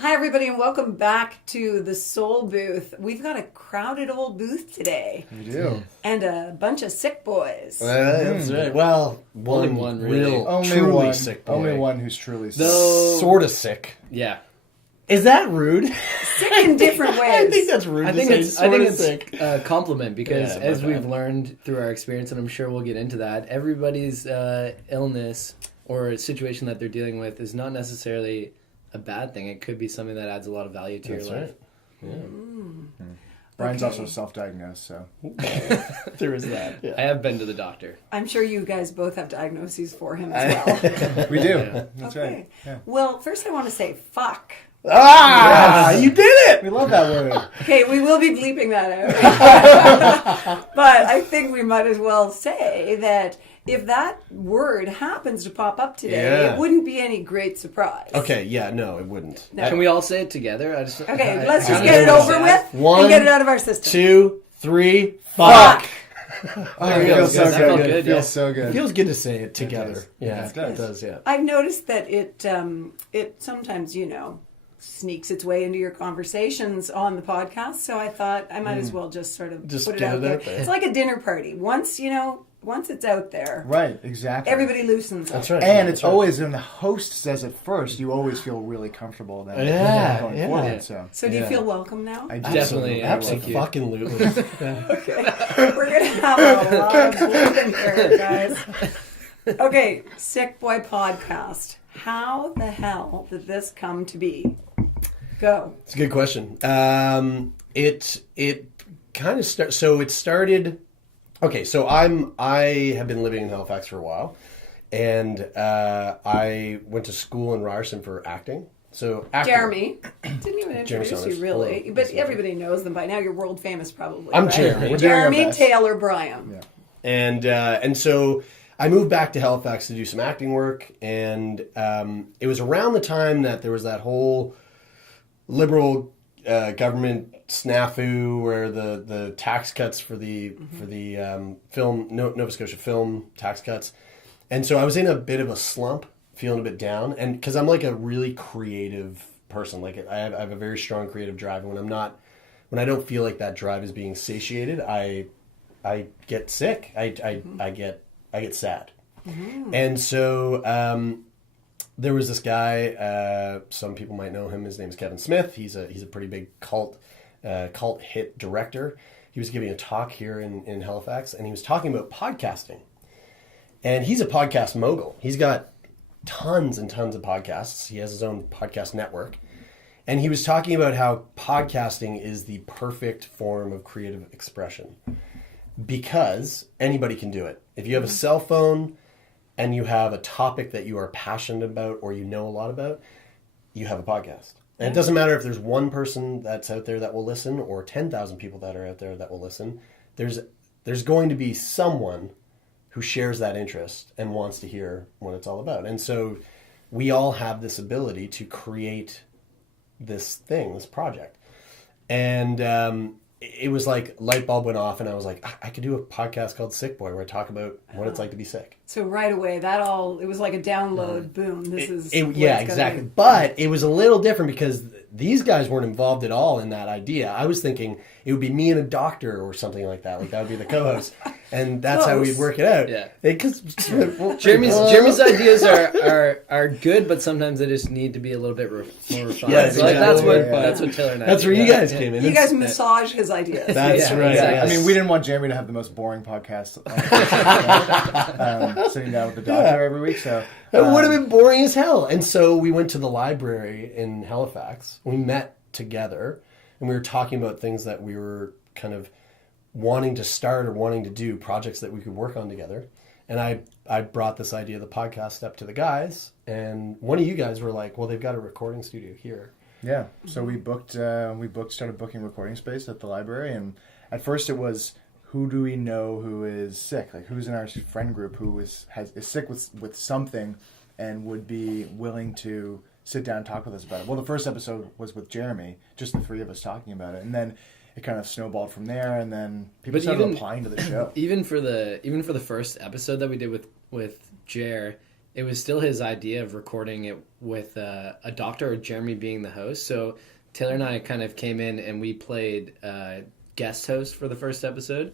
Hi, everybody, and welcome back to the Soul Booth. We've got a crowded old booth today. We do. And a bunch of sick boys. That's right. Well, only one really. Truly sick boy. Only one who's truly sick. Sort of sick. Yeah. Is that rude? Sick in different ways. I think that's rude. I think it's a compliment because as we've bad. learned through our experience, and I'm sure we'll get into that, everybody's illness or situation that they're dealing with is not necessarily a bad thing. It could be something that adds a lot of value to your life. Right. Yeah. Brian's also self-diagnosed, so. There is that. Yeah. I have been to the doctor. I'm sure you guys both have diagnoses for him as well. We do. Yeah. That's Okay. right. Yeah. Well, first I want to say fuck. Ah! You did it! We love that word. Okay, we will be bleeping that out. But I think we might as well say that if that word happens to pop up today, it wouldn't be any great surprise. Okay, yeah, no, it wouldn't. No. Can we all say it together? Okay, let's just get it over with and get it out of our system. 2, 3, fuck! Oh, it feels so That felt good. good, It feels so It good. feels good to say it together. does. Yeah, It does. it does, yeah. I've noticed that it sometimes, sneaks its way into your conversations on the podcast. So I thought I might as well just sort of Just put it get out it there. out there. It's like a dinner party. Once it's out there, Right, exactly. everybody loosens up. That's right. And That's it's right. always, when the host says it first, you always feel really comfortable then going Yeah. forward. So So do you feel welcome now? I do. Definitely. Absolutely. Okay. We're going to have a lot of bleeping here, guys. Okay, Sickboy podcast. How the hell did this come to be? Go. It's a good question. It kind of started. Okay, so I have been living in Halifax for a while, and I went to school in Ryerson for acting. So acting. Jeremie. Didn't even introduce Saunders. you, really. Hello. But everybody knows them by now. You're world famous, probably. I'm right? Jeremie. We're doing our Jeremie best. Taylor Bryan. Yeah. And so I moved back to Halifax to do some acting work, and it was around the time that there was that whole liberal government snafu where the tax cuts for the film Nova Scotia film tax cuts, and so I was in a bit of a slump, feeling a bit down, and because I'm like a really creative person, like I have a very strong creative drive, and when I don't feel like that drive is being satiated, I get sick. I get sad. And so there was this guy, some people might know him, his name is Kevin Smith. He's a pretty big cult hit director. He was giving a talk here in Halifax, and he was talking about podcasting. And he's a podcast mogul. He's got tons and tons of podcasts. He has his own podcast network. And he was talking about how podcasting is the perfect form of creative expression because anybody can do it. If you have a cell phone and you have a topic that you are passionate about or you know a lot about, you have a podcast. And it doesn't matter if there's one person that's out there that will listen or 10,000 people that are out there that will listen. There's going to be someone who shares that interest and wants to hear what it's all about. And so we all have this ability to create this project. And it was like light bulb went off, and I was like, I could do a podcast called Sickboy where I talk about what it's like to be sick. So right away, it was like a download, boom. This is what yeah, it's exactly. gonna be. But it was a little different because these guys weren't involved at all in that idea. I was thinking it would be me and a doctor or something like that. Like that would be the co-host, and that's how we'd work it out. Yeah. Because Jeremie's ideas are good, but sometimes they just need to be a little bit more refined. Yeah, so like, exactly. that's what Taylor and I that's do. where you guys came in. You guys massage his ideas. That's Yeah, right. exactly. Yes. I mean, we didn't want Jeremie to have the most boring podcast sitting down with the doctor every week. So It would have been boring as hell. And so we went to the library in Halifax. We met together, and we were talking about things that we were kind of wanting to start or wanting to do, projects that we could work on together. And I brought this idea of the podcast up to the guys, and one of you guys were like, well, they've got a recording studio here. yeah, so we started booking recording space at the library, and at first it was, who do we know who is sick? Like, who's in our friend group who is sick with something and would be willing to sit down and talk with us about it? Well, the first episode was with Jeremie, just the three of us talking about it, and then it kind of snowballed from there, and then people started applying to the show. Even for the first episode that we did with Jer, it was still his idea of recording it with a doctor, or Jeremie being the host. So Taylor and I kind of came in and we played guest host for the first episode.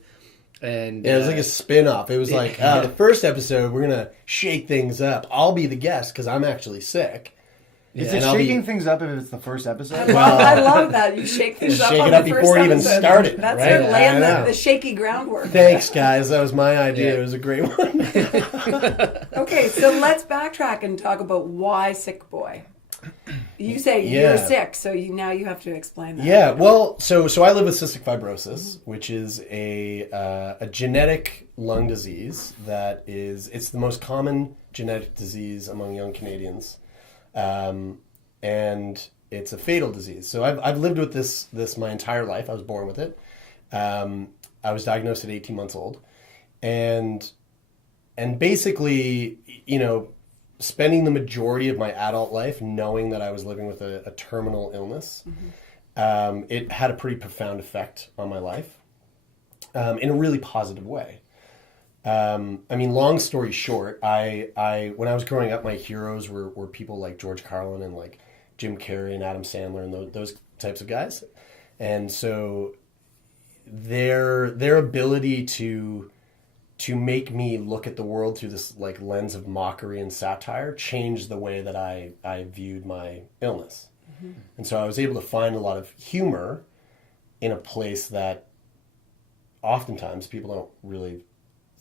And Yeah, it was like a spin-off. It was like, the first episode, we're going to shake things up. I'll be the guest because I'm actually sick. Is And it I'll be- shaking things up if it's the first episode? I love that. You shake things up Shake on it up the first before it even episode. started, That's right? it, laying I know. the shaky groundwork. Thanks, guys. That was my idea. Yeah. It was a great one. Okay, so let's backtrack and talk about why Sickboy. You say you're Yeah. sick, so now you have to explain that. Yeah, well, so I live with cystic fibrosis, which is a genetic lung disease it's the most common genetic disease among young Canadians, and it's a fatal disease. So I've lived with this my entire life. I was born with it. I was diagnosed at 18 months old, and basically, spending the majority of my adult life knowing that I was living with a terminal illness, it had a pretty profound effect on my life in a really positive way. Long story short, I when I was growing up, my heroes were people like George Carlin and like Jim Carrey and Adam Sandler and those types of guys. And so their ability to make me look at the world through this like lens of mockery and satire changed the way that I viewed my illness. Mm-hmm. And so I was able to find a lot of humor in a place that oftentimes people don't really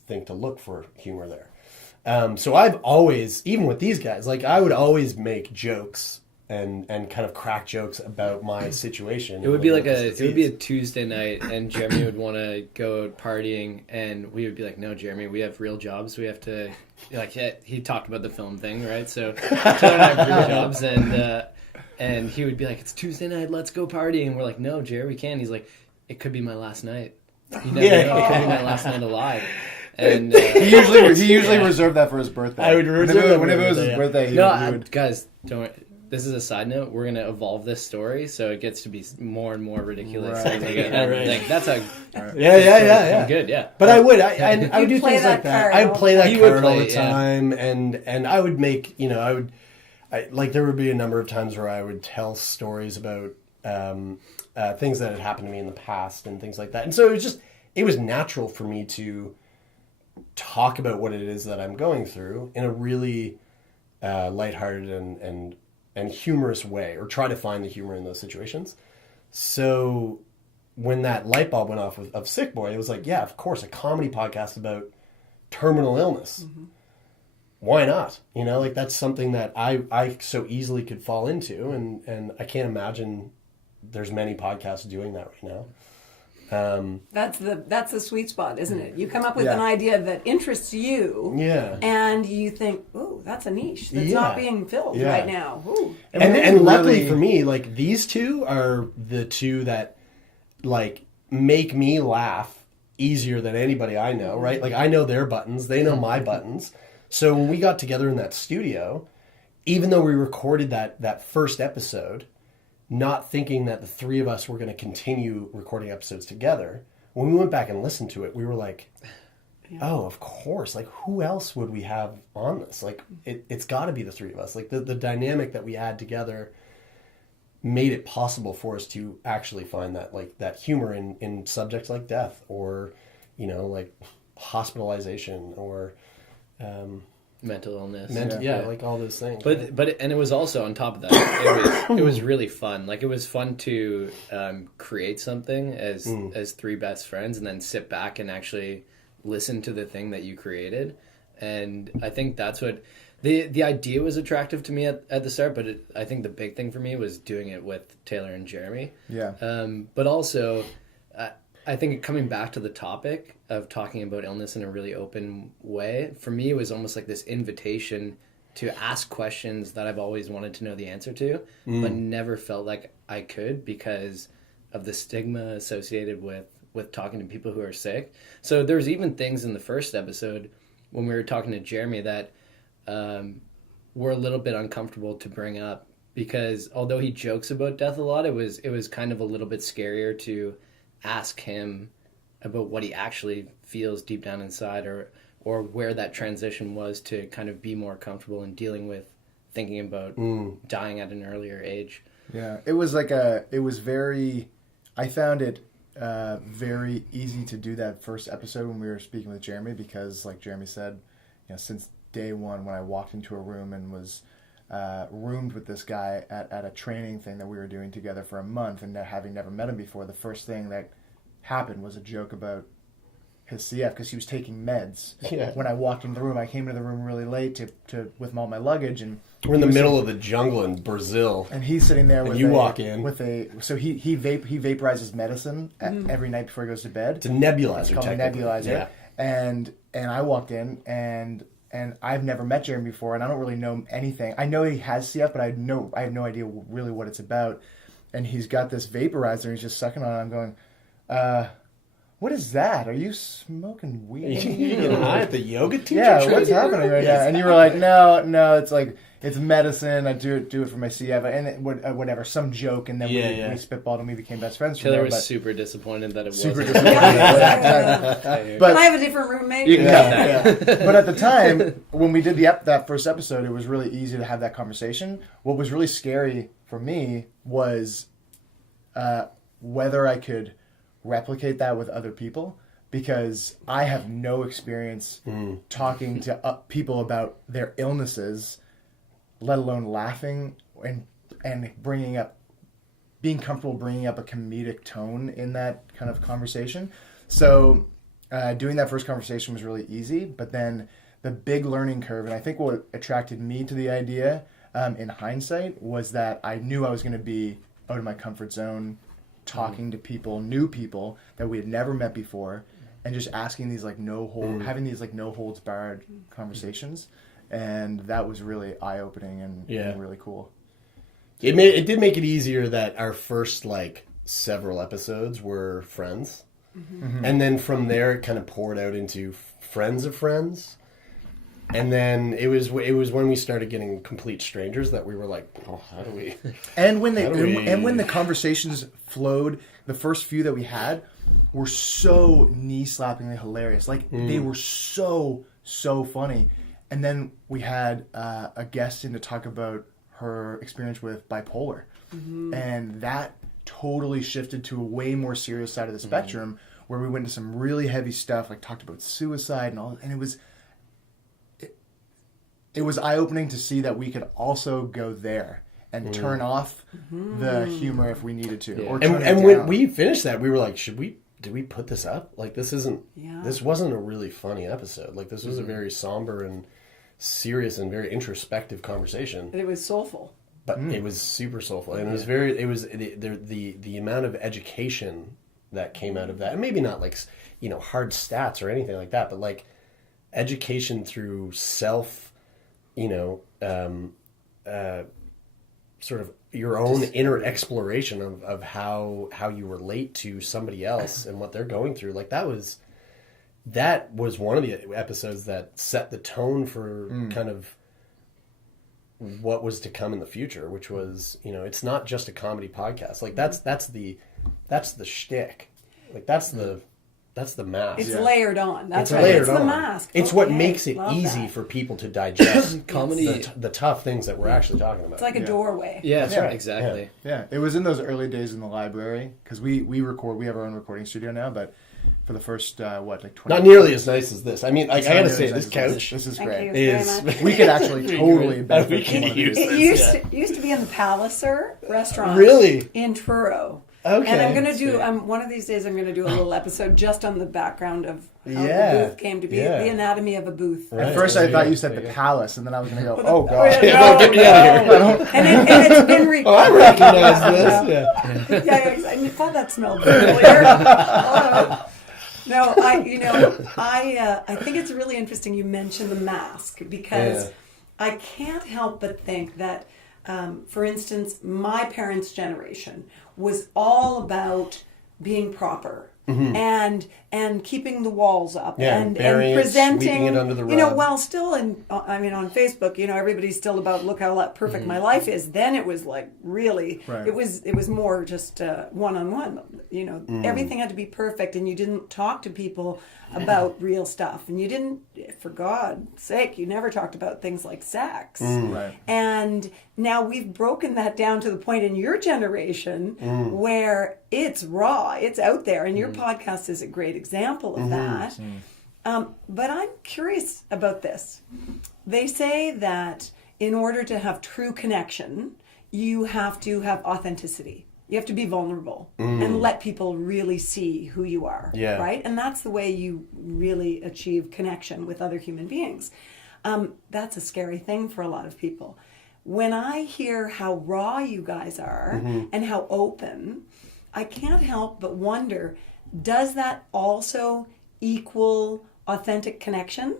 think to look for humor there. So I've always, even with these guys, like I would always make jokes and kind of crack jokes about my situation. It would be like it would be a Tuesday night, and Jeremie would want to go out partying, and we would be like, "No, Jeremie, we have real jobs. We have to." Like he talked about the film thing, right? So Taylor and I have real jobs, and he would be like, "It's Tuesday night, let's go partying." And we're like, "No, Jerry, we can't." He's like, "It could be my last night. You never know. It could be my last night alive." And He usually reserved that for his birthday. I would reserve that whenever it was for his his birthday. no, guys, don't. This is a side note. We're gonna evolve this story so it gets to be more and more ridiculous. Right. Like that's a yeah. good, yeah. But I would do play things that like that. card I'd play that He would card all play the it, yeah. time, and I would make there would be a number of times where I would tell stories about things that had happened to me in the past and things like that. And so it was natural for me to talk about what it is that I'm going through in a really lighthearted and humorous way, or try to find the humor in those situations. So when that light bulb went off of Sickboy, it was like, yeah, of course, a comedy podcast about terminal illness. Mm-hmm. Why not? Like that's something that I so easily could fall into, and I can't imagine there's many podcasts doing that right now. That's the sweet spot, isn't it? You come up with Yeah. an idea that interests you, Yeah. and you think, "Ooh, that's a niche that's Yeah. not being filled Yeah. right now." Ooh. And luckily really- for me, like these two are the two that like make me laugh easier than anybody I know, right? Like I know their buttons, they know my buttons. So when we got together in that studio, even though we recorded that first episode, not thinking that the three of us were going to continue recording episodes together, when we went back and listened to it, we were like, oh, of course. Like, who else would we have on this? Like, it's got to be the three of us. Like, the dynamic that we had together made it possible for us to actually find that humor in subjects like death or, like hospitalization or... mental illness. like all those things. But and it was also on top of that, it was really fun. Like it was fun to create something as three best friends, and then sit back and actually listen to the thing that you created. And I think that's what the idea was attractive to me at the start. But I think the big thing for me was doing it with Taylor and Jeremie. Yeah. But also, I think coming back to the topic of talking about illness in a really open way, for me, it was almost like this invitation to ask questions that I've always wanted to know the answer to, but never felt like I could because of the stigma associated with talking to people who are sick. So there's even things in the first episode when we were talking to Jeremie that were a little bit uncomfortable to bring up, because although he jokes about death a lot, it was kind of a little bit scarier to ask him about what he actually feels deep down inside, or or where that transition was to kind of be more comfortable in dealing with thinking about dying at an earlier age. Yeah, it was very, I found it very easy to do that first episode when we were speaking with Jeremie, because like Jeremie said, since day one when I walked into a room and was roomed with this guy at a training thing that we were doing together for a month, and having never met him before, the first thing that happened was a joke about his CF, because he was taking meds. Yeah. When I walked into the room, I came into the room really late to with all my luggage, and We're in the middle of the jungle in Brazil. and he's sitting there with you a, walk in. with a so he vaporizes medicine every night before he goes to bed. It's a nebulizer. It's called a technically. nebulizer. Yeah. And I walked in and I've never met Jeremie before, and I don't really know anything. I know he has CF, but I have no idea really what it's about. And he's got this vaporizer and he's just sucking on it. I'm going, what is that? Are you smoking weed? You getting high at the yoga teacher? Yeah, what's happening right now? And you were like, no, it's medicine. I do it for my CF, and whatever, some joke, and then we spitballed and we became best friends. Taylor from was there, super disappointed that it super wasn't. disappointed. But I have a different roommate. Yeah. But at the time, when we did that first episode, it was really easy to have that conversation. What was really scary for me was whether I could replicate that with other people, because I have no experience talking to people about their illnesses, let alone laughing and being comfortable bringing up a comedic tone in that kind of conversation. So doing that first conversation was really easy, but then the big learning curve, and I think what attracted me to the idea in hindsight, was that I knew I was going to be out of my comfort zone, talking to people, new people that we had never met before, and just asking these having these no holds barred conversations, and that was really eye opening and really cool. It did make it easier that our first several episodes were friends, and then from there it kind of poured out into friends of friends. And then it was when we started getting complete strangers that we were like, oh, how do we? And when when the conversations flowed, the first few that we had were so knee-slappingly hilarious. They were so funny. And then we had a guest in to talk about her experience with bipolar, and that totally shifted to a way more serious side of the spectrum, where we went into some really heavy stuff, talked about suicide and all, and it was eye-opening to see that we could also go there and turn off the humor if we needed to. Yeah. Or turn it and down. when we finished that, we were like, did we put this up? This wasn't a really funny episode. This was a very somber and serious and very introspective conversation. And it was soulful. But it was super soulful. And it was the amount of education that came out of that. And maybe not hard stats or anything like that, but education through self, sort of your own inner exploration of how you relate to somebody else and what they're going through. That was one of the episodes that set the tone for kind of what was to come in the future, which was, it's not just a comedy podcast. That's the shtick. That's the mask. It's layered on. That's it's right. layered It's on. the mask. It's what makes it easy for people to digest Comedy. the tough things that we're actually talking about. It's like a doorway. Yeah, that's Yeah. right. Exactly. Yeah, it was in those early days in the library, because we record. We have our own recording studio now, but for the first 20 Not nearly as nice as this. I mean, I It's not gotta nearly say, as this nice as couch This is Thank great. you very is. much. We could actually totally benefit We from could one of use these. this. It used to be in the Palliser restaurant. Really? In Truro. Okay. And I'm going to do, one of these days I'm going to do a little episode just on the background of how Yeah. the booth came to be, Yeah. the anatomy of a booth. Right. At first, I thought you said the palace, and then I was going to go, "Oh God!" No, Get me out of here. And it's been recovered. Oh, I recognize this. Yeah. Yeah, I thought that smelled good earlier. No, I think it's really interesting you mentioned the mask, because I can't help but think that, for instance, my parents' generation was all about being proper and keeping the walls up and burying it, presenting, sweeping it under the rug. while still on Facebook, everybody's still about look how perfect my life is. Then it was really, Right. it was more just one-on-one, you know, everything had to be perfect, and you didn't talk to people about real stuff, and you didn't, for God's sake, you never talked about things like sex. Right. And now we've broken that down to the point in your generation where it's raw, it's out there, and your podcast is a great example of that. But I'm curious about this. They say that in order to have true connection, you have to have authenticity. You have to be vulnerable and let people really see who you are, right? And that's the way you really achieve connection with other human beings. That's a scary thing for a lot of people. When I hear how raw you guys are and how open, I can't help but wonder, does that also equal authentic connection?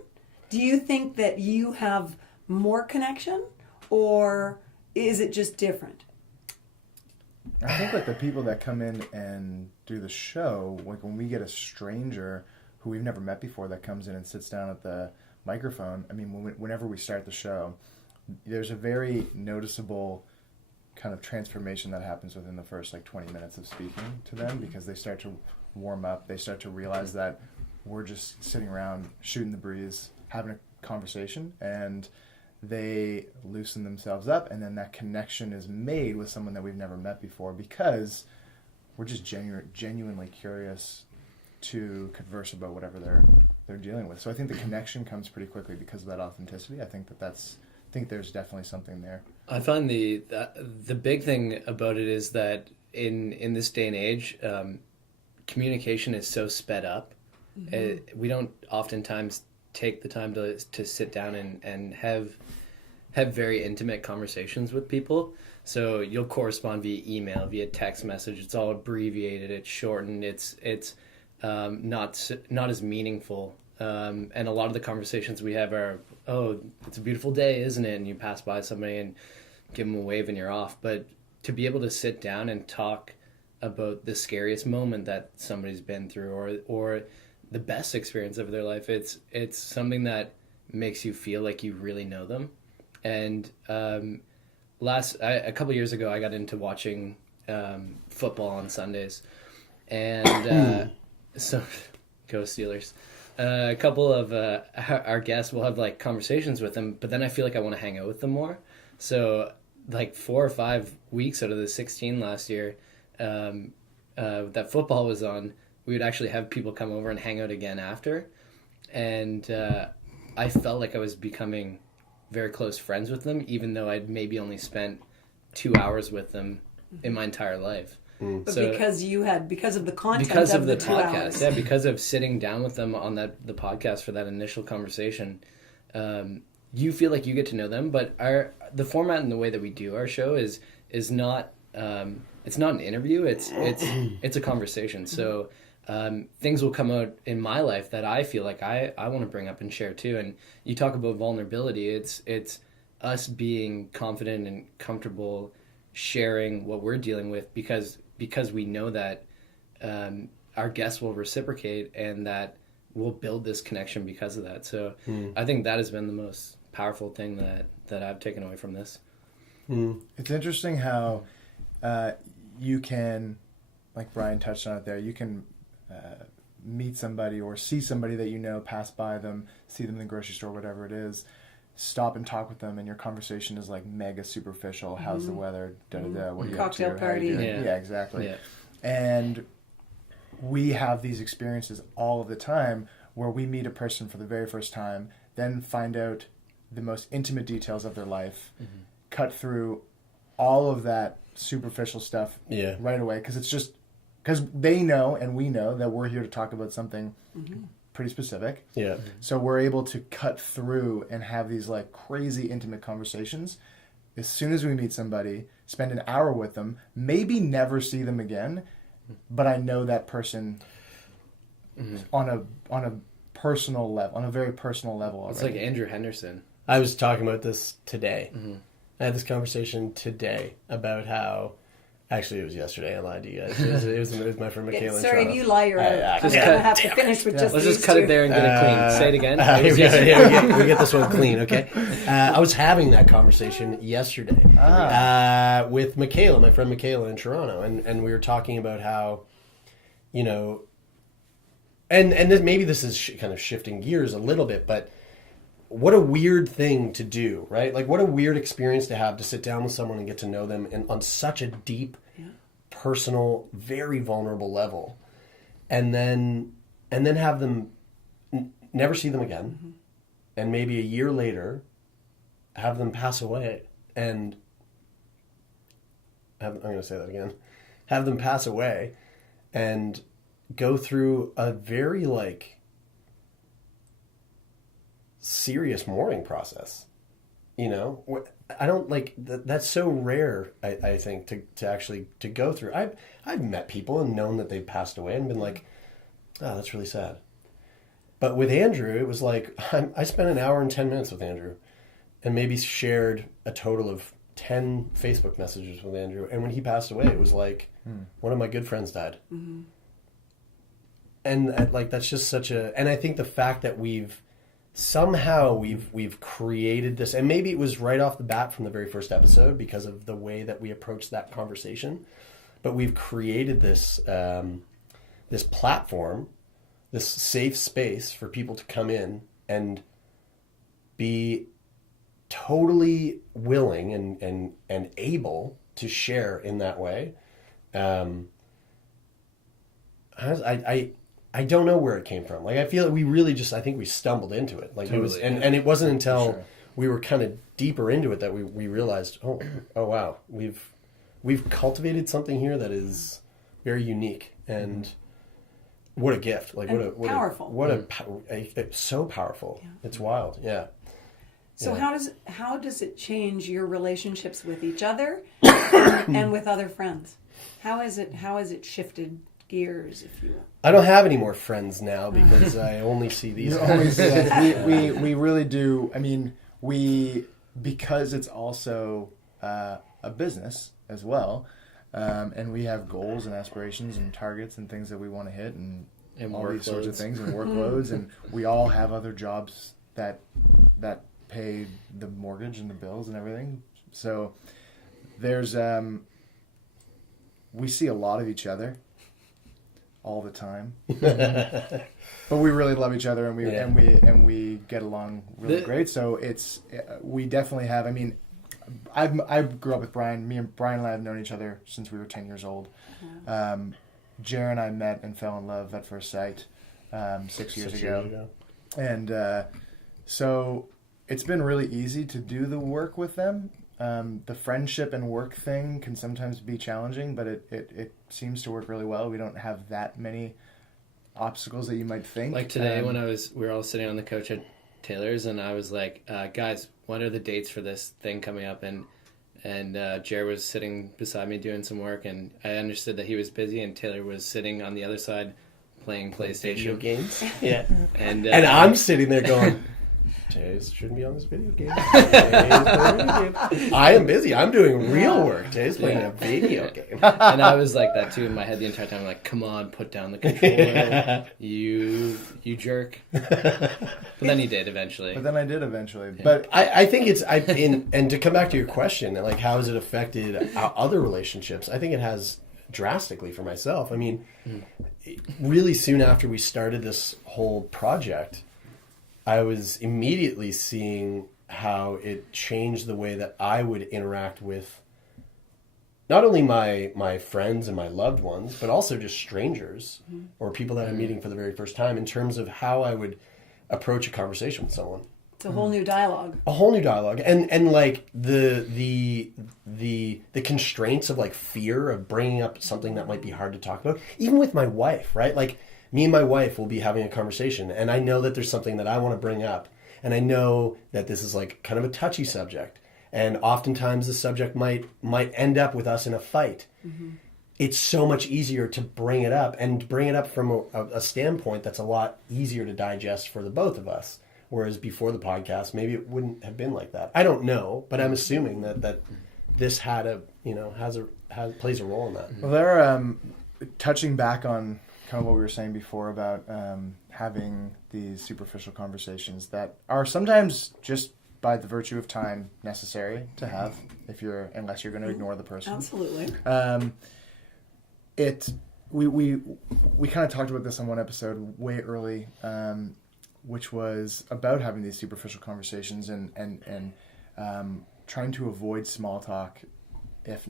Do you think that you have more connection, or is it just different? I think like the people that come in and do the show, like when we get a stranger who we've never met before that comes in and sits down at the microphone, I mean, whenever we start the show, there's a very noticeable kind of transformation that happens within the first like 20 minutes of speaking to them, because they start to warm up, they start to realize that we're just sitting around shooting the breeze, having a conversation, and they loosen themselves up, and then that connection is made with someone that we've never met before, because we're just genuinely curious to converse about whatever they're dealing with. So I think the connection comes pretty quickly because of that authenticity. I think there's definitely something there. I find the big thing about it is that in this day and age, communication is so sped up. We don't oftentimes take the time to sit down and have very intimate conversations with people. So you'll correspond via email, via text message. It's all abbreviated, it's shortened, it's not as meaningful. And a lot of the conversations we have are, oh, it's a beautiful day, isn't it? And you pass by somebody and give them a wave and you're off. But to be able to sit down and talk about the scariest moment that somebody's been through, or the best experience of their life, it's something that makes you feel like you really know them. And a couple years ago, I got into watching football on Sundays, and so go Steelers. A couple of our guests will have like conversations with them, but then I feel like I want to hang out with them more. So like 4 or 5 weeks out of the 16 last year that football was on, we would actually have people come over and hang out again after. And I felt like I was becoming very close friends with them, even though I'd maybe only spent 2 hours with them in my entire life. But so, because of the content of the 2 podcast, hours. yeah, because of sitting down with them on the podcast for that initial conversation, you feel like you get to know them. But the format and the way that we do our show is not it's not an interview. It's a conversation. So things will come out in my life that I feel like I want to bring up and share too. And you talk about vulnerability. It's us being confident and comfortable sharing what we're dealing with because we know that our guests will reciprocate and that we'll build this connection because of that. So I think that has been the most powerful thing that I've taken away from this. It's interesting how you can, like Brian touched on it there, you can meet somebody or see somebody that you know, pass by them, see them in the grocery store, whatever it is, stop and talk with them, and your conversation is like mega superficial. How's the weather? What are you Cocktail up to? party. How are you doing? Yeah, exactly. Yeah. And we have these experiences all of the time where we meet a person for the very first time, then find out the most intimate details of their life, cut through all of that superficial stuff right away, because they know and we know that we're here to talk about something pretty specific. Yeah. So we're able to cut through and have these like crazy intimate conversations. As soon as we meet somebody, spend an hour with them, maybe never see them again, but I know that person on a personal level, on a very personal level already. It's like Andrew Henderson. I was talking about this today. I had this conversation today about how. Actually, it was yesterday. I lied to you guys. It was my friend Michaela. Sorry, if you lie, you're out. I'm going to have to finish with just Let's just cut it there and get it clean. Say it again. We get this one clean, okay? I was having that conversation yesterday with Michaela, my friend Michaela in Toronto, and we were talking about how you know, and this, maybe this is kind of shifting gears a little bit, but what a weird thing to do, right? Like, what a weird experience to have, to sit down with someone and get to know them on such a deep, personal, very vulnerable level, and then have them never see them again, and maybe a year later have them pass away, and I'm going to say that again, have them pass away and go through a very like serious mourning process. You know, I don't like that's so rare. I think to actually to go through. I've met people and known that they've passed away and been like, oh, that's really sad. But with Andrew, it was like I spent an hour and 10 minutes with Andrew, and maybe shared a total of 10 Facebook messages with Andrew. And when he passed away, it was like one of my good friends died. Mm-hmm. And like that's just such a. And I think the fact that we've created this, and maybe it was right off the bat from the very first episode because of the way that we approached that conversation, but we've created this this platform, this safe space for people to come in and be totally willing and able to share in that way. I don't know where it came from. Like, I feel like we really just, I think we stumbled into it. Like, totally. It was, and it wasn't until we were kind of deeper into it that we realized, oh wow, we've cultivated something here that is very unique, and what a gift! Like, and powerful. It's so powerful. Yeah. It's wild. Yeah. So how does it change your relationships with each other and with other friends? How has it shifted gears, if you will? I don't have any more friends now because I only see these guys. we really do. I mean, because it's also a business as well, and we have goals and aspirations and targets and things that we want to hit and all these sorts of things and workloads, and we all have other jobs that pay the mortgage and the bills and everything. So there's we see a lot of each other all the time, but we really love each other, and we get along really great. So we definitely have. I mean, I grew up with Brian. Brian and I have known each other since we were 10 years old. Jer and I met and fell in love at first sight 6 years ago. And so it's been really easy to do the work with them. The friendship and work thing can sometimes be challenging, but it seems to work really well. We don't have that many obstacles that you might think. Like today when we were all sitting on the couch at Taylor's, and I was like, guys, what are the dates for this thing coming up? And Jer was sitting beside me doing some work, and I understood that he was busy, and Taylor was sitting on the other side playing PlayStation video games. Yeah. And I'm sitting there going, Taze shouldn't be on this video game. I am busy. I'm doing real work. Taze playing a video game. And I was like that too in my head the entire time. I'm like, come on, put down the controller. You jerk. But then he did eventually. Yeah. But I think and to come back to your question, like, how has it affected our other relationships? I think it has drastically for myself. I mean, really soon after we started this whole project, I was immediately seeing how it changed the way that I would interact with not only my friends and my loved ones, but also just strangers or people that I'm meeting for the very first time, in terms of how I would approach a conversation with someone. It's a whole new dialogue. A whole new dialogue. And like the constraints of like fear of bringing up something that might be hard to talk about, even with my wife, right? Like, me and my wife will be having a conversation, and I know that there's something that I want to bring up, and I know that this is like kind of a touchy subject, and oftentimes the subject might end up with us in a fight. Mm-hmm. It's so much easier to bring it up, and bring it up from a standpoint that's a lot easier to digest for the both of us. Whereas before the podcast, maybe it wouldn't have been like that. I don't know, but I'm assuming that this plays a role in that. Well, there touching back on kind of what we were saying before about having these superficial conversations that are sometimes just by the virtue of time necessary to have, unless you're going to ignore the person. Absolutely. we kind of talked about this on one episode way early, which was about having these superficial conversations and trying to avoid small talk if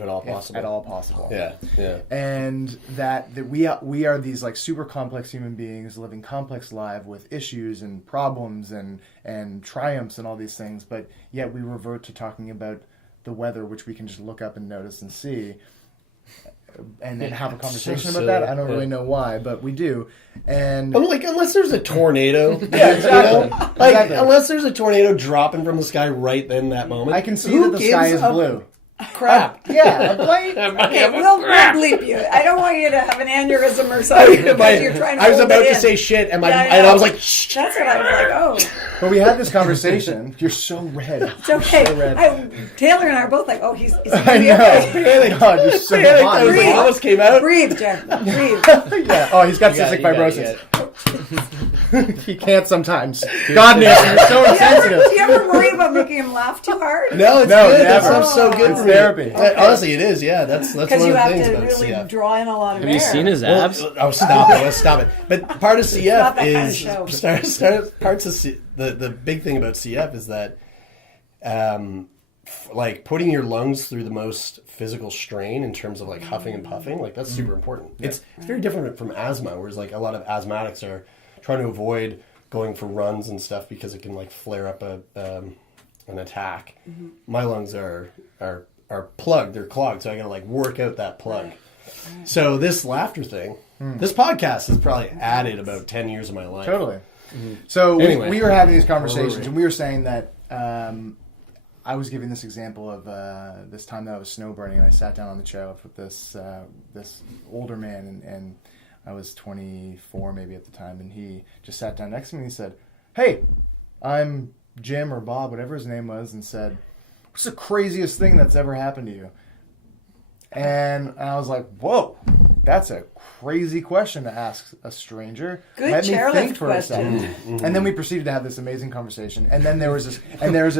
at all possible. At all possible. Yeah. And that we are these like super complex human beings living complex lives with issues and problems and triumphs and all these things, but yet we revert to talking about the weather, which we can just look up and notice and see, and then have a conversation about that. I don't really know why, but we do. And I'm like, unless there's a tornado, yeah, exactly. Like Exactly. unless there's a tornado dropping from the sky right then that moment, I can see that the sky is blue. Crap. Yeah, right? Okay, we'll bleep you. I don't want you to have an aneurysm or something because you're trying to I was hold about it to in. say shit, and Yeah, and I was like, shh. That's what I was like, oh. But we had this conversation. You're so red. It's okay. So red. Taylor and I are both like, oh, he's I gonna be okay. know. God, you're so I hot. was like, almost came out. Breathe, Jen. Breathe. Yeah. Oh, he's got cystic fibrosis. He can't sometimes. God knows, you're so insensitive. Do you ever worry about making him laugh too hard? No, it's No, good. That never. stuff's so good It's for me. therapy. Honestly, it is. Yeah, that's one of Because you the have things to about really CF. draw in a lot of Have air. you seen his abs? Oh, stop it! Let's stop it. But part of CF not that kind of is show. parts of the big thing about CF is that, like putting your lungs through the most physical strain in terms of like huffing and puffing, like that's super important. It's very different from asthma, whereas like a lot of asthmatics are trying to avoid going for runs and stuff because it can like flare up an attack. My lungs are plugged; they're clogged, so I got to like work out that plug. So this laughter thing, this podcast has probably added about 10 years of my life. Totally. So Anyway. we were having these conversations, and we were saying that I was giving this example of this time that I was snowboarding, and I sat down on the chairlift with this older man, and I was 24 maybe at the time, and he just sat down next to me and he said, "Hey, I'm Jim or Bob, whatever his name was," and said, "What's the craziest thing that's ever happened to you?" And I was like, "Whoa, that's a crazy question to ask a stranger." Good Let me chairlift think for a question. second. And then we proceeded to have this amazing conversation. And then there was this.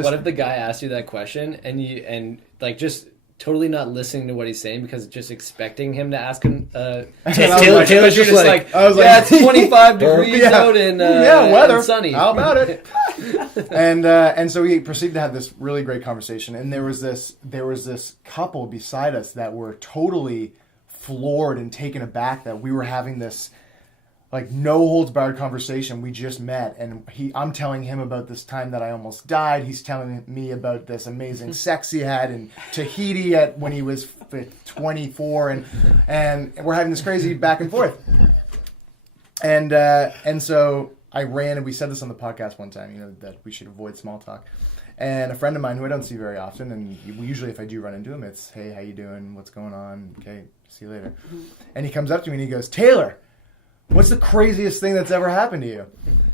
What if the guy asked you that question and like just totally not listening to what he's saying because just expecting him to ask him? Taylor's just like, I was yeah, like, it's 25 degrees out and weather, and sunny. How about it? and so we proceeded to have this really great conversation. And there was this couple beside us that were totally floored and taken aback that we were having this like no holds barred conversation. We just met, and I'm telling him about this time that I almost died. He's telling me about this amazing sex he had in Tahiti when he was 24, and we're having this crazy back and forth. And so I ran, and we said this on the podcast one time, that we should avoid small talk. And a friend of mine who I don't see very often, and usually if I do run into him, it's, "Hey, how you doing? What's going on? Okay, see you later." And he comes up to me and he goes, "Taylor, what's the craziest thing that's ever happened to you?"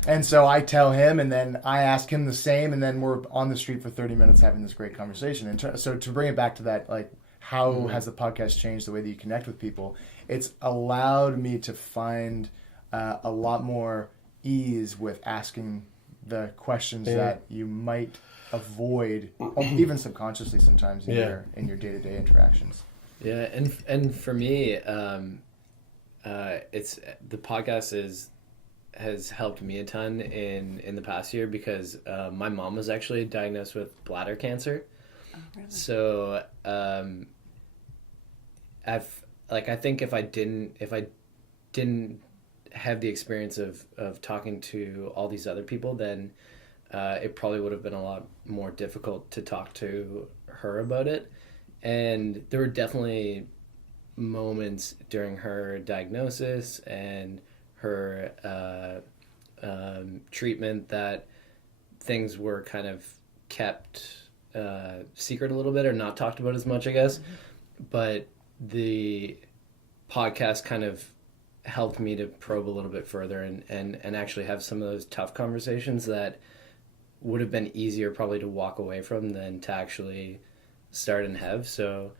And so I tell him, and then I ask him the same, and then we're on the street for 30 minutes having this great conversation. And so to bring it back to that, like, how has the podcast changed the way that you connect with people? It's allowed me to find a lot more ease with asking the questions that you might avoid, even subconsciously sometimes in your day-to-day interactions. Yeah, and for me, it's the podcast has helped me a ton in the past year because my mom was actually diagnosed with bladder cancer. Oh, really? So I think if I didn't have the experience of talking to all these other people, then it probably would have been a lot more difficult to talk to her about it. And there were definitely moments during her diagnosis and her treatment that things were kind of kept secret a little bit or not talked about as much, I guess. Mm-hmm. But the podcast kind of helped me to probe a little bit further and actually have some of those tough conversations that would have been easier probably to walk away from than to actually start and have. So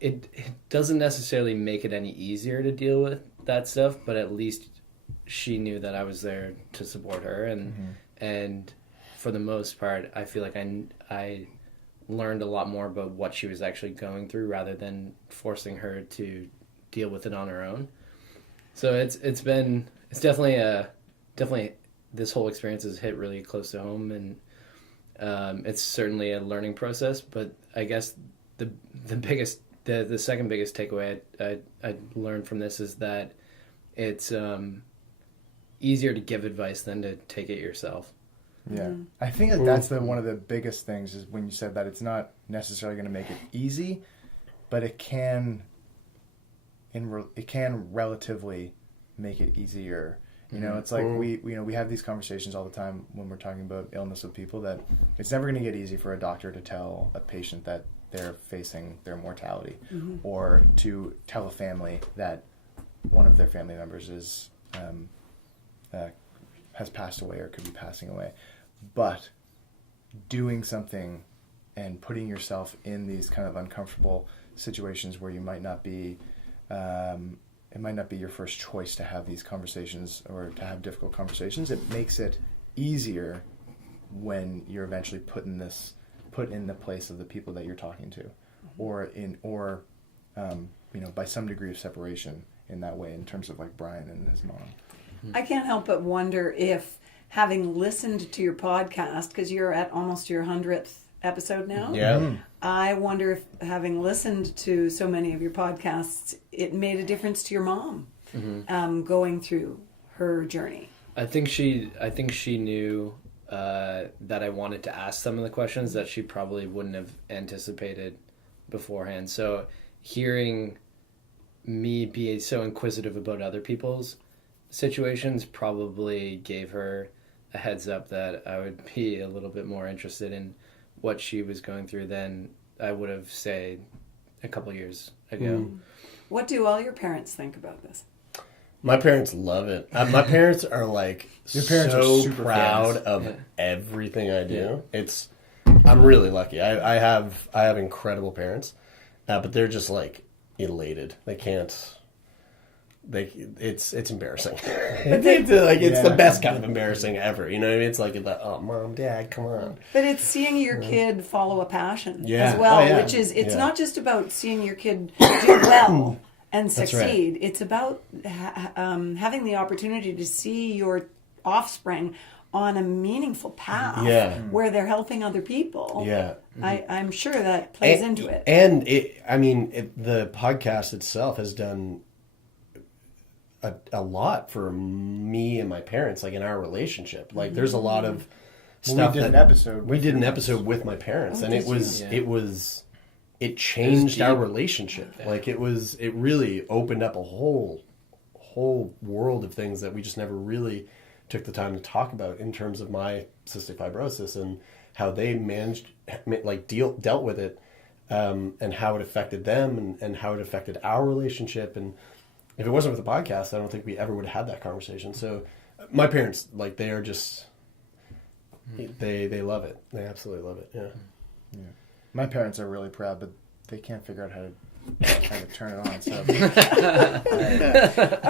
it doesn't necessarily make it any easier to deal with that stuff, but at least she knew that I was there to support her, and for the most part I feel like I learned a lot more about what she was actually going through rather than forcing her to deal with it on her own. So it's definitely this whole experience has hit really close to home, and it's certainly a learning process. But I guess the second biggest takeaway I learned from this is that it's easier to give advice than to take it yourself. Yeah, I think that's one of the biggest things is when you said that it's not necessarily going to make it easy, but it can relatively make it easier. You know, it's like we have these conversations all the time when we're talking about illness with people, that it's never going to get easy for a doctor to tell a patient that they're facing their mortality, or to tell a family that one of their family members is has passed away or could be passing away. But doing something and putting yourself in these kind of uncomfortable situations where you might not be, it might not be your first choice to have these conversations or to have difficult conversations, it makes it easier when you're eventually put in the place of the people that you're talking to, or by some degree of separation in that way, in terms of like Brian and his mom. I can't help but wonder if, having listened to your podcast, because you're at almost your 100th episode now. Yeah. I wonder if, having listened to so many of your podcasts, it made a difference to your mom going through her journey. I think she knew that I wanted to ask some of the questions that she probably wouldn't have anticipated beforehand. So hearing me be so inquisitive about other people's situations probably gave her a heads up that I would be a little bit more interested in what she was going through than I would have, say, a couple years ago. What do all your parents think about this? My parents love it. My parents are like Your parents are so super proud fans. of everything I do. I'm really lucky. I have incredible parents, but they're just like elated. They can't. It's embarrassing. It's the best kind of embarrassing ever. You know what I mean? It's like, oh, mom, dad, come on. But it's seeing your kid follow a passion Yeah. as well, Oh, yeah. which is, it's Yeah. not just about seeing your kid do well and That's right. succeed. It's about having the opportunity to see your offspring on a meanful path where they're helping other people. Yeah. I'm sure that plays into it. And the podcast itself has done a lot for me and my parents, like in our relationship. Like there's a lot of stuff. We did an episode with my parents, Oh, and did it changed deep. our relationship. Yeah. Like it really opened up a whole world of things that we just never really took the time to talk about, in terms of my cystic fibrosis and how they dealt with it, and how it affected them and how it affected our relationship. And if it wasn't for the podcast, I don't think we ever would have had that conversation. So my parents, like, they are just, they love it. They absolutely love it. Yeah. My parents are really proud, but they can't figure out how to turn it on. So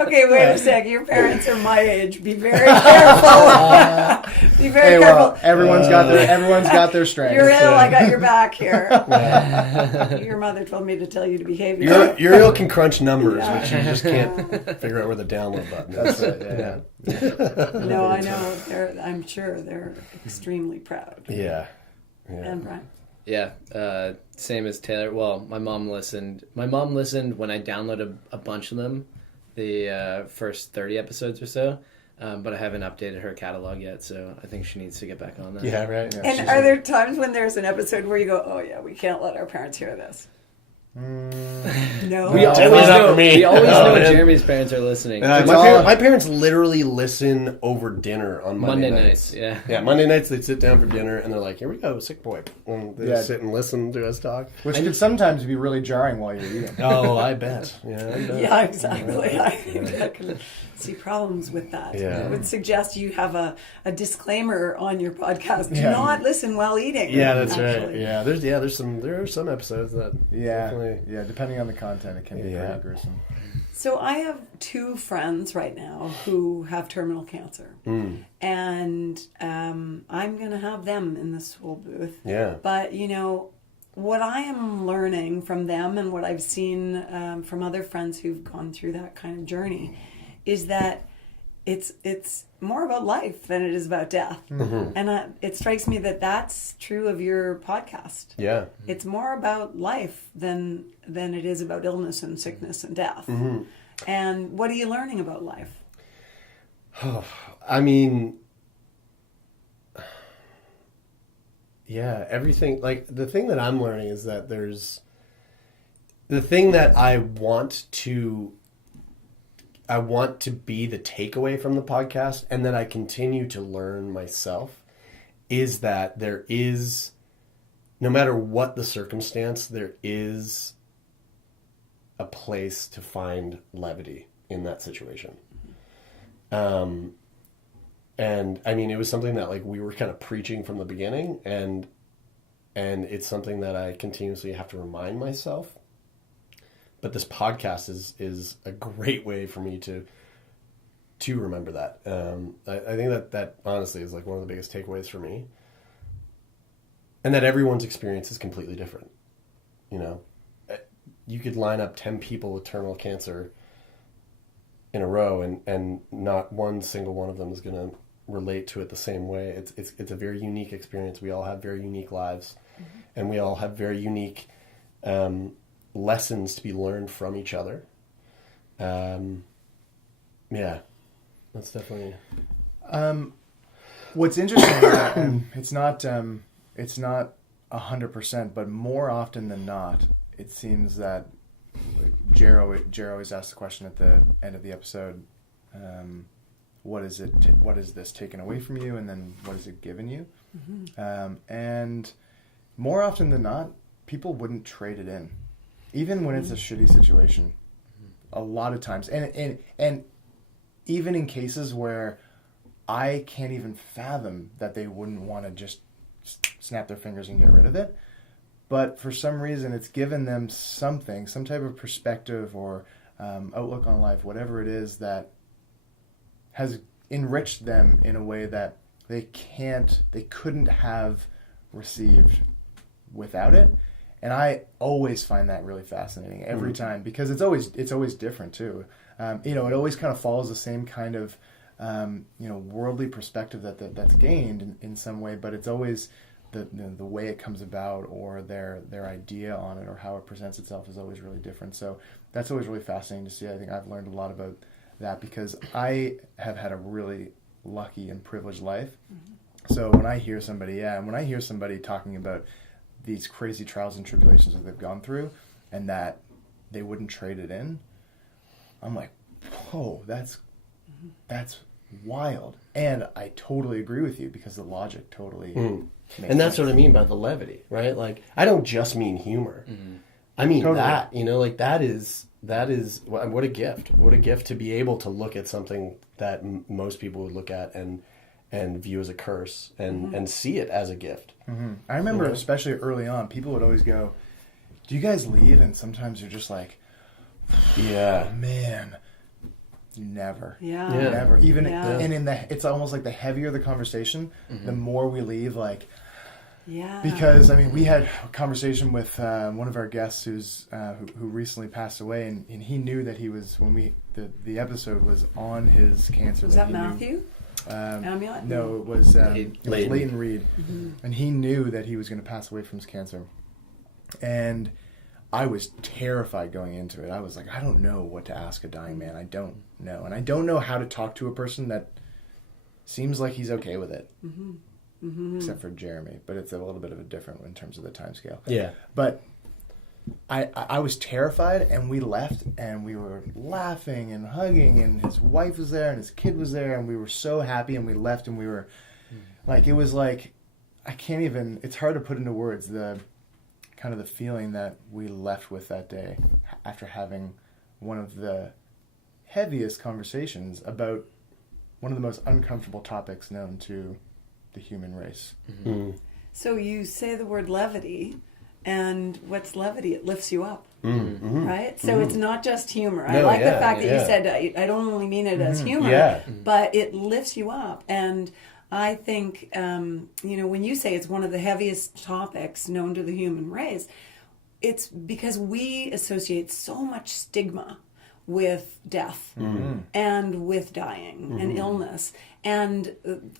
Okay, wait a sec. Your parents are my age. Be very careful. Be very careful. Well, everyone's got their strengths. You're ill. I got your back here. Your mother told me to tell you to behave yourself. Uriel can crunch numbers, which you just can't figure out where the download button is. That's right. No, I know. I'm sure they're extremely proud. Yeah. And Brian? Yeah, same as Taylor. Well, my mom listened. My mom listened when I downloaded a bunch of them, the first 30 episodes or so, but I haven't updated her catalog yet, so I think she needs to get back on that. Yeah, right. Yeah, And are there times when there's an episode where you go, oh yeah, we can't let our parents hear this? No. We always Definitely not know, for me. we always Oh, know man. Jeremie's parents are listening. My parents literally listen over dinner on Monday nights. Yeah. Yeah, Monday nights they sit down for dinner and they're like, here we go, Sickboy. And they just sit and listen to us talk. Which can sometimes be really jarring while you're eating. Oh, I bet. Yeah, I bet. Yeah, exactly. I can see problems with that. Yeah. I would suggest you have a disclaimer on your podcast. Do not listen while eating. Yeah, that's actually. right. Yeah, there are some episodes that definitely. Depending on the content, it can be pretty gruesome. So I have two friends right now who have terminal cancer. And I'm going to have them in this whole booth. Yeah. But, what I am learning from them and what I've seen from other friends who've gone through that kind of journey is that it's more about life than it is about death. And it strikes me that that's true of your podcast. Yeah. It's more about life than it is about illness and sickness and death. And what are you learning about life? I mean, yeah, everything. Like, the thing that I'm learning is that the thing that I want to be the takeaway from the podcast, and that I continue to learn myself, is that there is, no matter what the circumstance, there is a place to find levity in that situation. And I mean, it was something that, like, we were kind of preaching from the beginning, and it's something that I continuously have to remind myself. But this podcast is a great way for me to remember that. I think that honestly is, like, one of the biggest takeaways for me. And that everyone's experience is completely different. You know, you could line up 10 people with terminal cancer in a row, and not one single one of them is going to relate to it the same way. It's a very unique experience. We all have very unique lives, and we all have very unique lessons to be learned from each other. Yeah, that's definitely. What's interesting, it's not 100%, but more often than not, it seems that Jer always asks the question at the end of the episode, what is this taken away from you, and then what is it given you? And more often than not, people wouldn't trade it in, even when it's a shitty situation. A lot of times, and even in cases where I can't even fathom that they wouldn't want to just snap their fingers and get rid of it. But for some reason, it's given them something, some type of perspective or outlook on life, whatever it is, that has enriched them in a way that they couldn't have received without it. And I always find that really fascinating every time, because it's always different too. It always kind of follows the same kind of worldly perspective that's gained in some way, but it's always the way it comes about, or their idea on it, or how it presents itself, is always really different. So that's always really fascinating to see. I think I've learned a lot about that because I have had a really lucky and privileged life. So when I hear somebody talking about these crazy trials and tribulations that they've gone through, and that they wouldn't trade it in, I'm like, whoa, that's wild. And I totally agree with you, because the logic totally makes And that's sense. what I mean by the levity, right? Like, I don't just mean humor. I mean Totally. that, like, that is what a gift. What a gift to be able to look at something that most people would look at and view as a curse, and see it as a gift. I remember, especially early on, people would always go, do you guys leave? And sometimes you're just like, Yeah. man, never. Yeah. Never. Even Yeah. and it's almost like the heavier the conversation, the more we leave, like, Yeah. because I mean, we had a conversation with one of our guests who recently passed away, and he knew that he was, when the episode was on his cancer. Was that he knew- Matthew? Amulet? No, it was Leighton Reed, and he knew that he was going to pass away from his cancer, and I was terrified going into it. I was like, I don't know what to ask a dying man. I don't know, and I don't know how to talk to a person that seems like he's okay with it, except for Jeremie. But it's a little bit of a different in terms of the time scale. Yeah. But I was terrified, and we left, and we were laughing and hugging, and his wife was there, and his kid was there, and we were so happy, and we left, and we were like, it was like, I can't even, it's hard to put into words the kind of the feeling that we left with that day, after having one of the heaviest conversations about one of the most uncomfortable topics known to the human race. So you say the word levity, and what's levity? It lifts you up, right? So it's not just humor. I No, like the yeah, fact that yeah. you said, I don't only mean it as humor, Yeah. but it lifts you up. And I think, when you say it's one of the heaviest topics known to the human race, it's because we associate so much stigma with death and with dying and illness. And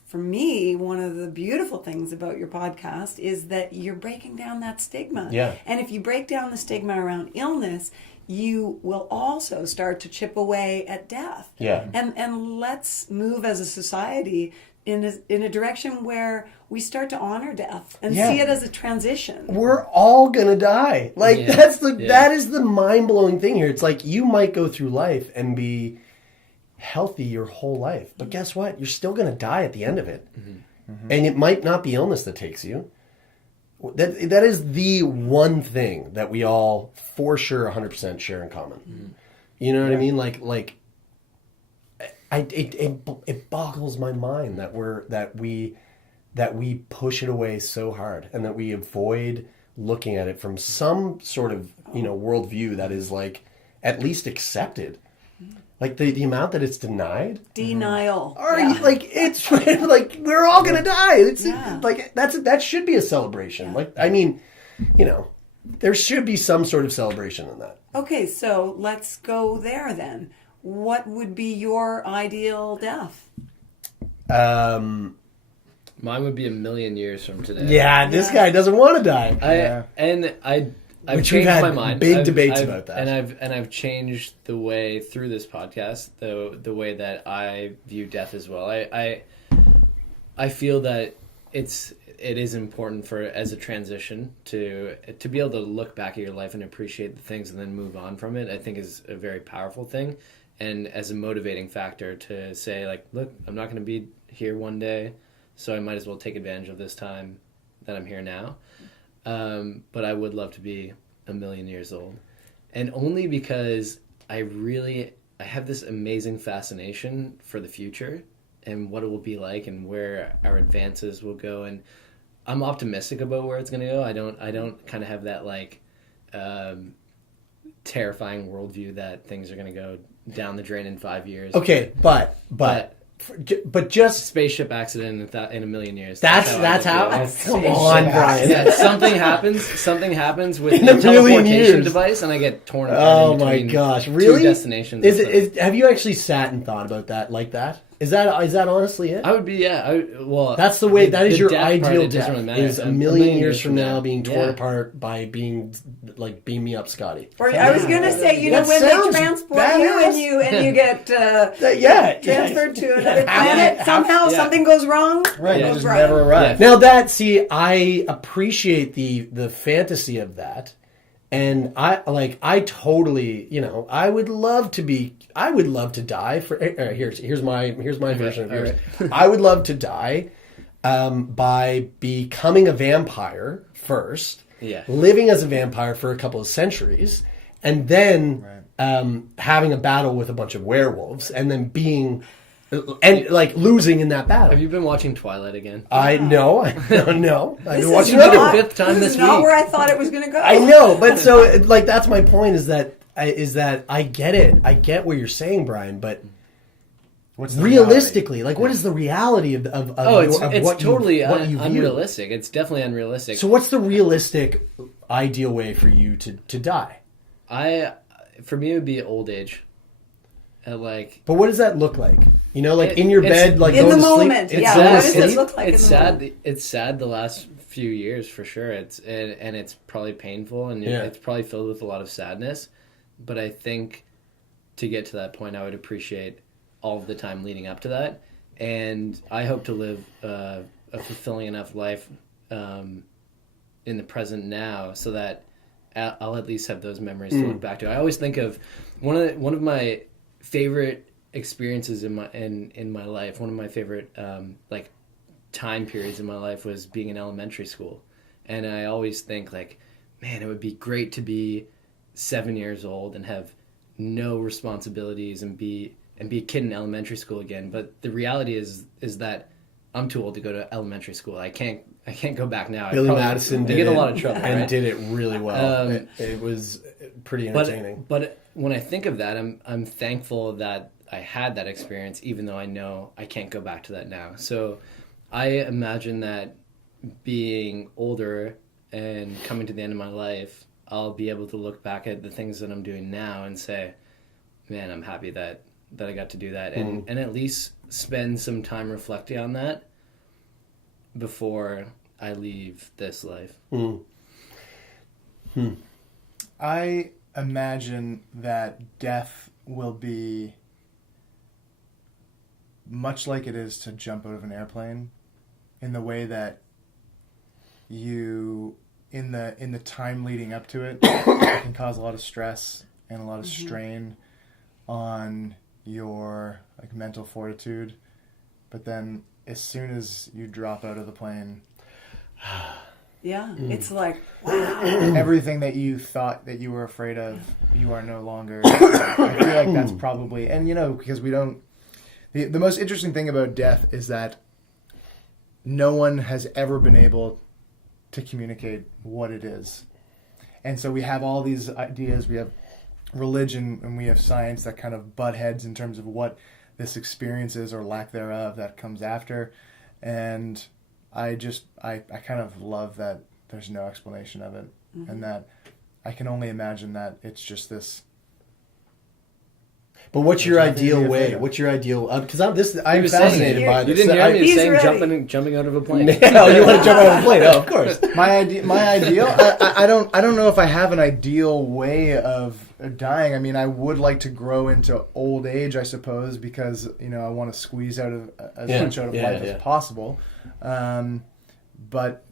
for me, one of the beautiful things about your podcast is that you're breaking down that stigma. Yeah. And if you break down the stigma around illness, you will also start to chip away at death. Yeah. And let's move as a society in a direction where we start to honor death and see it as a transition. We're all gonna die. Like Yeah. that is the mind-blowing thing here. It's like you might go through life and be healthy your whole life, but guess what? You're still gonna die at the end of it. And it might not be illness that takes you. That is the one thing that we all for sure 100% share in common. You know what I mean? Like it boggles my mind that we push it away so hard and that we avoid looking at it from some sort of worldview that is like at least accepted. Like the amount that it's denied. Denial. It's like we're all gonna die. It's like that should be a celebration. Yeah. Like I mean, there should be some sort of celebration in that. Okay, so let's go there then. What would be your ideal death? Mine would be 1,000,000 years from today. Yeah, this guy doesn't want to die. I've Which changed we've had my mind. big debates about that. And I've changed the way through this podcast, the way that I view death as well. I feel that it is important for as a transition to be able to look back at your life and appreciate the things and then move on from it. I think is a very powerful thing, and as a motivating factor to say like, look, I'm not going to be here one day, so I might as well take advantage of this time that I'm here now. But I would love to be 1,000,000 years old, and only because I have this amazing fascination for the future and what it will be like and where our advances will go, and I'm optimistic about where it's going to go. I don't kind of have that like terrifying worldview that things are going to go down the drain in 5 years. Okay, but just spaceship accident in 1,000,000 years. that's how. Come on, Brian. Yeah, something happens with In the 1,000,000 teleportation years. device, and I get torn apart. Oh in my between gosh! Really? Two destinations. Have you actually sat and thought about that like that? Is that honestly it? I would be, yeah. Well, That's the way. That is your death part, ideal it doesn't death. really matter. Is 1,000,000 years from now being torn apart by being like beam me up, Scotty. Or I was going to say, That when they sounds transport badass. you and you get transferred to another planet, somehow something goes wrong. Right, it you goes just wrong. never arrive. Now I appreciate the fantasy of that, and I totally, I would love to die for. Here's my version of yours. Right. I would love to die by becoming a vampire first, living as a vampire for a couple of centuries, and then having a battle with a bunch of werewolves, and then being. And like losing in that battle. Have you been watching Twilight again? I know. I've been watching not- another fifth time this this is not week. where I thought it was going to go. I know, but so like that's my point is that I get it. I get what you're saying, Brian, but What's the realistically, reality? like what is the reality of It's what totally what you view? unrealistic. It's definitely unrealistic. So what's the realistic ideal way for you to die? For me, it would be old age. But what does that look like? In your it's- bed, like in going the to sleep. moment, It's yeah. going What to does it sleep? look like? It's in the sad. moment? It's sad the last few years for sure. And it's probably painful and it's probably filled with a lot of sadness. But I think to get to that point, I would appreciate all of the time leading up to that, and I hope to live a fulfilling enough life in the present now, so that I'll at least have those memories to look back to. I always think of one of my favorite experiences in my life. One of my favorite time periods in my life was being in elementary school, and I always think like, man, it would be great to be 7 years old and have no responsibilities and be a kid in elementary school again. But the reality is that I'm too old to go to elementary school. I can't go back now. Billy Madison did get it a lot of trouble, and right? did it really well. It was pretty entertaining. But when I think of that, I'm thankful that I had that experience, even though I know I can't go back to that now. So I imagine that being older and coming to the end of my life, I'll be able to look back at the things that I'm doing now and say, man, I'm happy that I got to do that, and at least spend some time reflecting on that before I leave this life. I imagine that death will be much like it is to jump out of an airplane, in the way that you, in the time leading up to it, it can cause a lot of stress and a lot of strain on your mental fortitude, but then as soon as you drop out of the plane, it's like, wow. Everything that you thought that you were afraid of, you are no longer. I feel like that's probably, and because we don't, the most interesting thing about death is that no one has ever been able to communicate what it is. And so we have all these ideas, we have religion and we have science that kind of butt heads in terms of what this experience is, or lack thereof, that comes after. And I kind of love that there's no explanation of it, and that I can only imagine that it's just this. But what's your ideal way? What's your ideal? Because I'm fascinated by this. You didn't hear me He's saying ready. jumping out of a plane. Oh, you want to jump out of a plane? Oh, of course. My ideal. I don't know if I have an ideal way of dying. I mean, I would like to grow into old age, I suppose, because I want to squeeze out of as much out of life as possible. But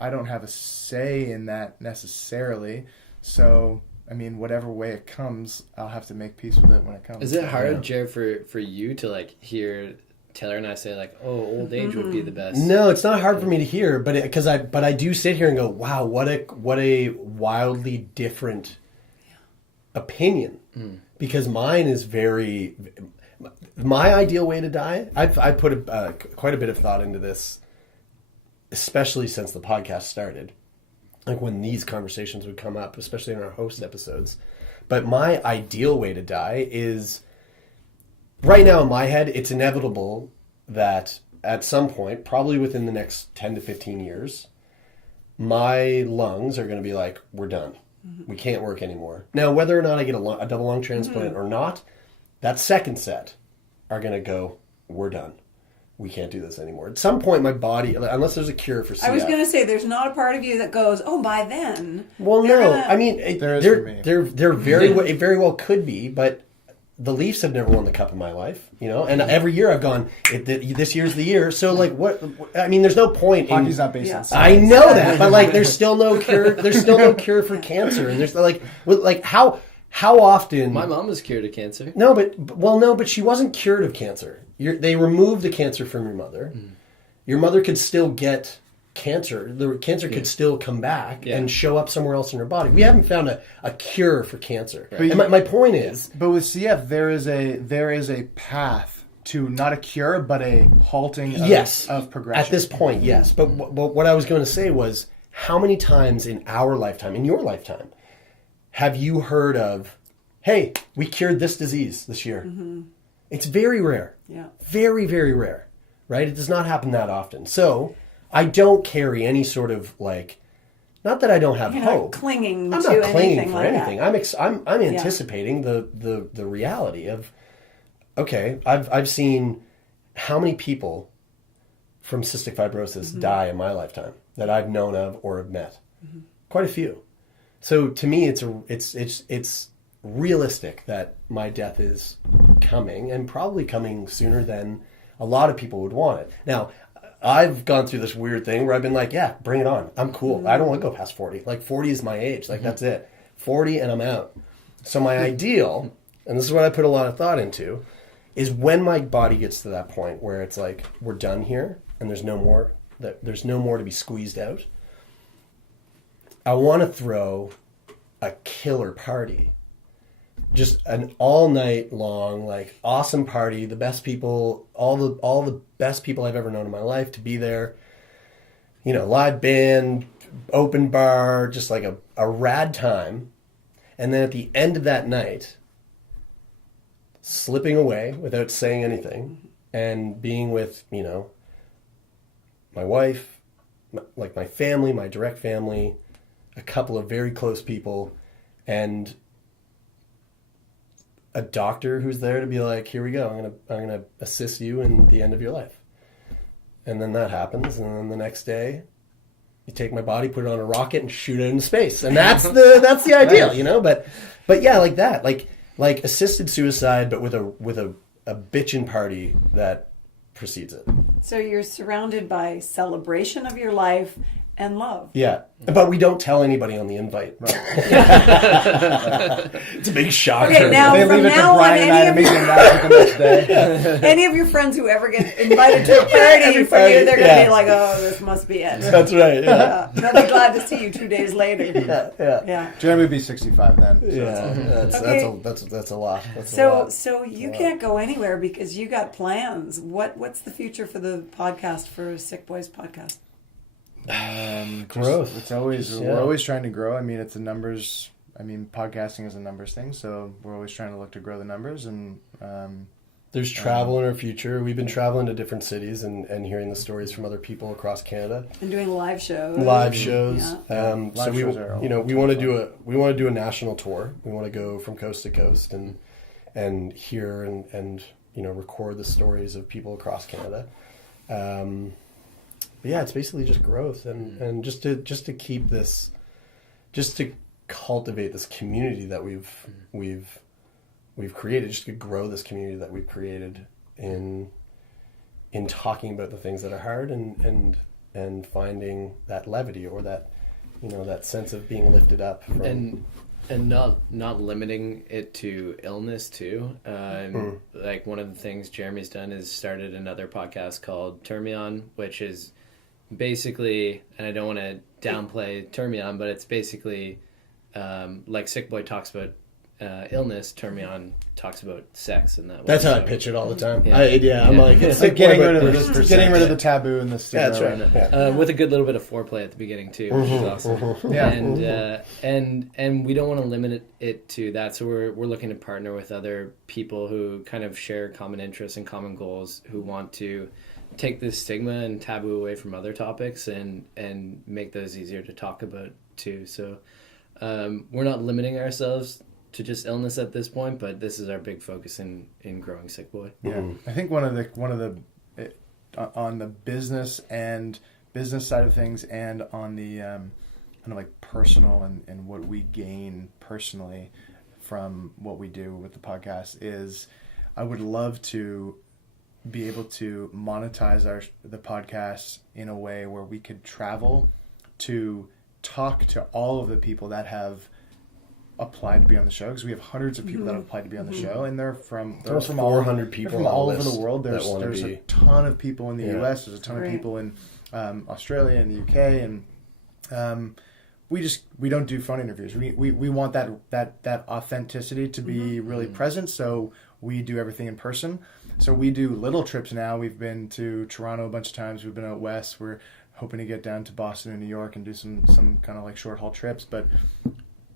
I don't have a say in that necessarily. So, I mean, whatever way it comes, I'll have to make peace with it when it comes. Is it hard, Jared, for you to hear Taylor and I say old age would be the best? No, it's not hard for me to hear, but I do sit here and go, wow, what a wildly different opinion. Because mine is my ideal way to die. I've put quite a bit of thought into this, especially since the podcast started. When these conversations would come up, especially in our host episodes. But my ideal way to die is, right now in my head, it's inevitable that at some point, probably within the next 10 to 15 years, my lungs are going to be like, we're done. We can't work anymore. Now, whether or not I get a double lung transplant or not, that second set are going to go, we're done. We can't do this anymore. At some point, my body, unless there's a cure for CF. I was going to say, there's not a part of you that goes, oh, by then. Well, no. I mean, there is for me. They're very well, it very well could be, but the Leafs have never won the cup in my life, and every year I've gone, this year's the year. So, what? I mean, there's no point. Hockey's not based on science. I know that, but there's still no cure. There's still no cure for cancer, and there's how often? My mom was cured of cancer. No, but she wasn't cured of cancer. They removed the cancer from your mother. Your mother could still get cancer. The cancer could still come back and show up somewhere else in her body. We haven't found a cure for cancer. Right. And my point is, but with CF, there is a path to not a cure, but a halting of progression. At this point, yes. But what I was going to say was, how many times in our lifetime, in your lifetime, have you heard of, hey, we cured this disease this year? It's very rare. Yeah. Very, very rare. Right? It does not happen that often. So I don't carry any sort of not that I don't have hope. Clinging I'm to not clinging anything for like anything. that. I'm anticipating the reality of, okay, I've seen how many people from cystic fibrosis die in my lifetime that I've known of or have met. Quite a few. So to me, it's realistic that my death is coming, and probably coming sooner than a lot of people would want it. Now, I've gone through this weird thing where I've been like, yeah, bring it on. I'm cool. I don't want to go past 40. 40 is my age. That's it. 40 and I'm out. So my ideal, and this is what I put a lot of thought into, is when my body gets to that point where it's we're done here and there's no more to be squeezed out. I want to throw a killer party. Just an all night long, awesome party. The best people, all the best people I've ever known in my life to be there. Live band, open bar, just a rad time. And then at the end of that night, slipping away without saying anything, and being with, you know, my wife, like my family, my direct family, a couple of very close people, and a doctor who's there to be like, here we go, I'm gonna assist you in the end of your life. And then that happens, and then the next day, you take my body, put it on a rocket, and shoot it into space, and that's the ideal, you know. But yeah, like that, like assisted suicide, but with a bitchin' party that precedes it. So you're surrounded by celebration of your life and love. Yeah, but we don't tell anybody on the invite. Right. It's a big shocker. Okay, now They from leave it to now on, Brian and I to make it magic the next day. any of your friends who ever get invited to a party for you, they're going to be like, oh, this must be it. That's right. Yeah. They'll be glad to see you 2 days later. Yeah. Jeremy would be 65 then. So Yeah, that's a lot. That's a lot. So you can't go anywhere because you got plans. What's the future for the podcast, for Sick Boys podcast? Growth. It's always we're always trying to grow. I mean, it's a numbers. I mean, podcasting is a numbers thing, so we're always trying to look to grow the numbers. And there's travel in our future. We've been traveling to different cities and hearing the stories from other people across Canada. And doing live shows. Live shows. Yeah. So we want to do a national tour. We want to go from coast to coast and hear and you know, record the stories of people across Canada. But yeah, it's basically just growth and just to keep this, just to cultivate this community that we've created, just to grow this community that we've created in talking about the things that are hard and finding that levity, or that, you know, that sense of being lifted up from, and not limiting it to illness too. Like one of the things Jeremie's done is started another podcast called Termion, which is basically, and I don't want to downplay Termion, but it's basically like Sickboy talks about illness, Termion talks about sex, and that's how I pitch it all the time. Yeah. I'm like, it's like getting rid of the taboo and the stigma. That's right. Yeah. With a good little bit of foreplay at the beginning too, which is awesome. Yeah. And we don't want to limit it to that, so we're looking to partner with other people who kind of share common interests and common goals, who want to take this stigma and taboo away from other topics and make those easier to talk about too. So we're not limiting ourselves to just illness at this point, but this is our big focus in growing Sickboy. Yeah, I think one of the on the business side of things, and on the kind of like personal and what we gain personally from what we do with the podcast is, I would love to be able to monetize the podcast in a way where we could travel to talk to all of the people that have applied to be on the show, because we have hundreds of people that have applied to be on the show, and they're from 400 people from all over the world. There's be... a ton of people in the US. There's a ton of people in Australia and the UK, and we don't do phone interviews. We want that authenticity to be really present, so we do everything in person. So we do little trips now. We've been to Toronto a bunch of times. We've been out west. We're hoping to get down to Boston and New York and do some kind of like short haul trips, but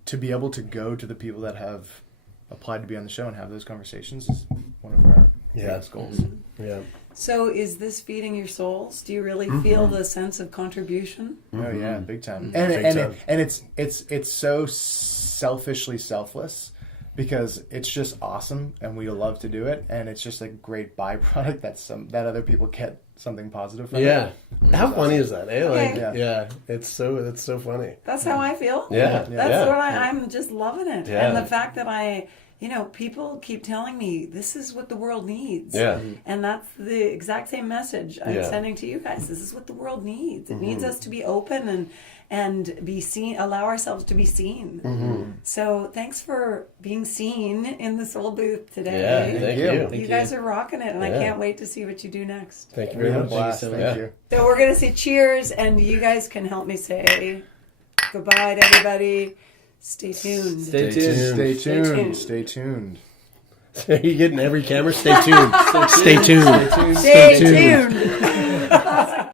to be able to go to the people that have applied to be on the show and have those conversations is one of our biggest goals. Yeah. So is this feeding your souls? Do you really feel the sense of contribution? Oh yeah, big time. And it's so selfishly selfless, because it's just awesome and we love to do it, and it's just a great byproduct that other people get something positive from it. How funny is that, eh? Like, Okay. it's so funny. That's how I feel. Yeah. That's what I'm just loving it. Yeah. And the fact that people keep telling me this is what the world needs. Yeah. And that's the exact same message I'm sending to you guys. This is what the world needs. It needs us to be open and be seen, allow ourselves to be seen. So thanks for being seen in the Soul Booth today. Yeah, thank you. You guys are rocking it, and I can't wait to see what you do next. Thank you very much. Thank you. So we're going to say cheers, and you guys can help me say goodbye to everybody. Stay tuned. Stay tuned. Stay tuned. Are you getting every camera? Stay tuned. Stay tuned. Stay tuned.